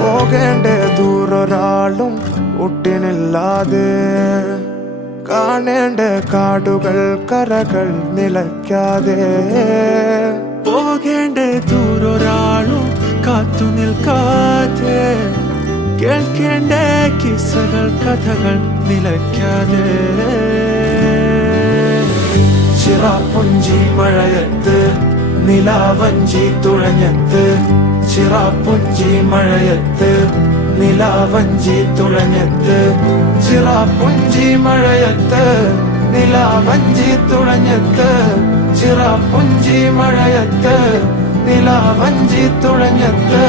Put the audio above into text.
പോകേണ്ട ദൂരൊരാളും ഒട്ടിനില്ലാതെ, കാണേണ്ട കാടുകൾ കരകൾ നിലയ്ക്കാതെ. പോകേണ്ട ദൂരൊരാളും കാത്തു നിൽക്കാതെ, കേൾക്കേണ്ട കിസ്സകൾ കഥകൾ നിലയ്ക്കാതെ. ചിറാപ്പുഞ്ചി മഴയത്ത് നിലാവഞ്ചി തുഴഞ്ഞത്ത്, ചിറാപ്പുഞ്ചി മഴയത്ത് നിലാവഞ്ചി തുഴഞ്ഞത്ത്, ചിറാപ്പുഞ്ചി മഴയത്ത് നിലാവഞ്ചി തുഴഞ്ഞത്ത്, ചിറാപ്പുഞ്ചി മഴയത്ത് നിലാവഞ്ചി തുഴഞ്ഞത്ത്.